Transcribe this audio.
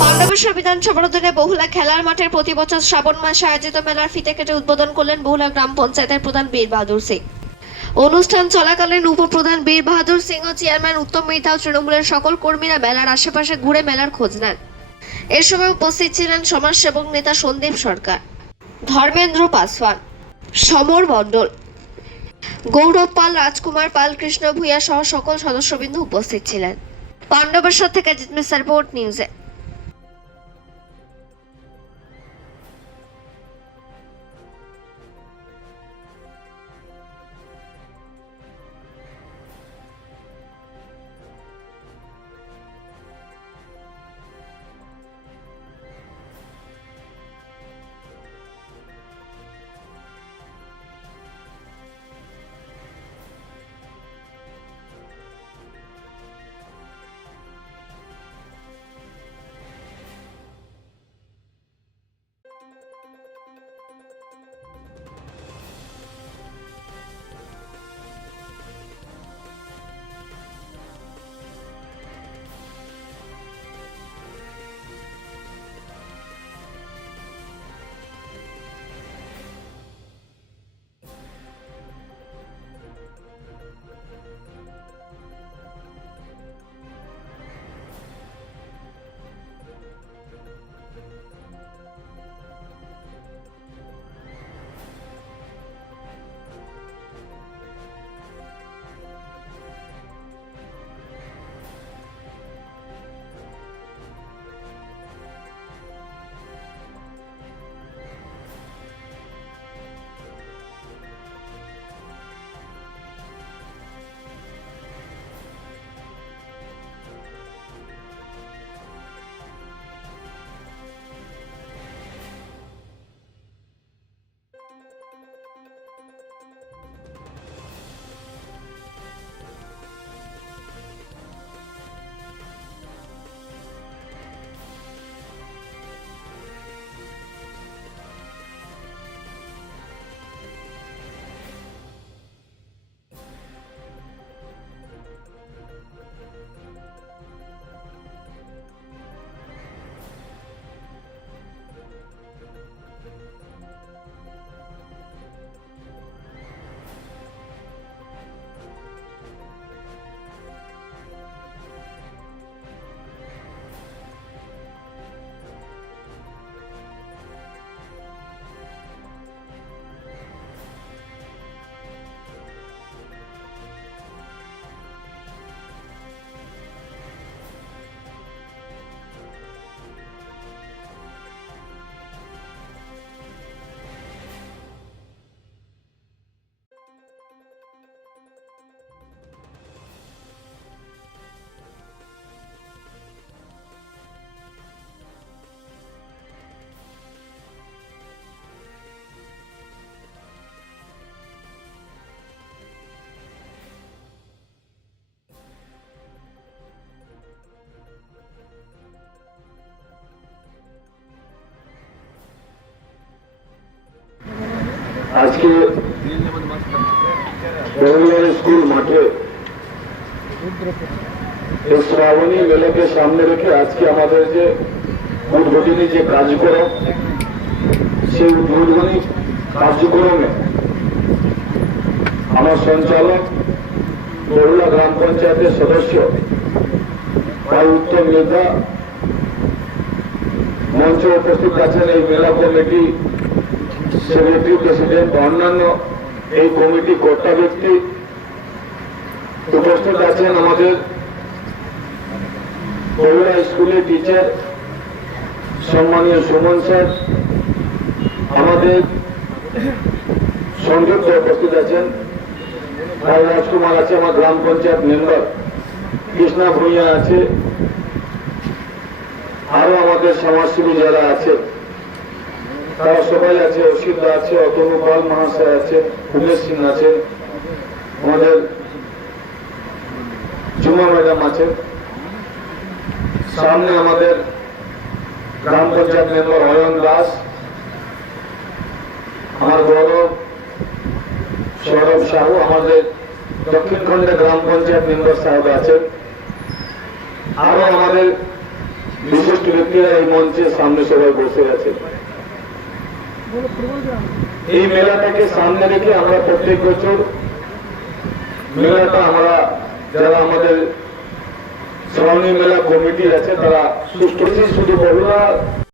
পাণ্ডবেশ্বর বিধানসভার খেলার মাঠের প্রতি বছর শ্রাবণ মাসে আয়োজিত মেলার ফিতে উদ্বোধন করলেন বহুলা গ্রাম পঞ্চায়েতের প্রধান বীর বাহাদুর সিং। অনুষ্ঠান চলাকালীন উপপ্রধান বীর বাহাদুর সিং ও চেয়ারম্যান উত্তম তৃণমূলের সকল কর্মীরা মেলার আশেপাশে ঘুরে মেলার খোঁজ নেন। এ সময় উপস্থিত ছিলেন সমাজসেবক নেতা সন্দীপ সরকার, ধর্মেন্দ্র পাসওয়ান, সমর মণ্ডল, গৌরব পাল, রাজকুমার পাল, কৃষ্ণ সহ সকল সদস্যবৃন্দ উপস্থিত ছিলেন। পাণ্ডবেশ্বর থেকে জিতমিস রিপোর্ট নিউজে। আজকে বেঙ্গলোর স্কুল মাঠে এই শ্রাবণী মেলাকে সামনে রেখে আজকে আমাদের যে উদ্বোধনী যে কার্যক্রম, সেই উদ্বোধনী কার্যক্রমে আমার সঞ্চালক বরুলা গ্রাম পঞ্চায়েতের সদস্য ভাই উত্তম নেতা মঞ্চে উপস্থিত আছেন এই মেলা কমিটি সেক্রেটারি প্রেসিডেন্ট বা অন্যান্য এই কমিটি কর্তা ব্যক্তি। উপস্থিত আছেন আমাদের বগুড়া স্কুলের টিচার সম্মানীয় সুমন স্যার। আমাদের সংযুক্ত উপস্থিত আছেন। ভাই রাজকুমার আছে, আমার গ্রাম পঞ্চায়েত মেম্বার কৃষ্ণা ভূঁইয়া আছে। আরও আমাদের সমাজসেবী যারা আছে। তারা সবাই আছে অসিদ্ধ আছে অতনু পাল মহাশয় আছে, উমেশ সিং আছে, আমাদের জুমা ম্যাডাম আছে। সামনে আমাদের গ্রাম পঞ্চায়েত মেম্বার অয়ন দাস, আমার গৌরব সৌরভ সাহু, আমাদের দক্ষিণ খণ্ডে গ্রাম পঞ্চায়েত মেম্বার সাহেব আছেন। আরও আমাদের বিশিষ্ট ব্যক্তিরা এই মঞ্চের সামনে সবাই বসে আছে এই মেলাটাকে সামনে রেখে আমরা প্রত্যেক বছর মেলাটা আমরা যারা আমাদের শ্রাবণী মেলা কমিটি আছে তারা সুস্থ শুধু বহুলা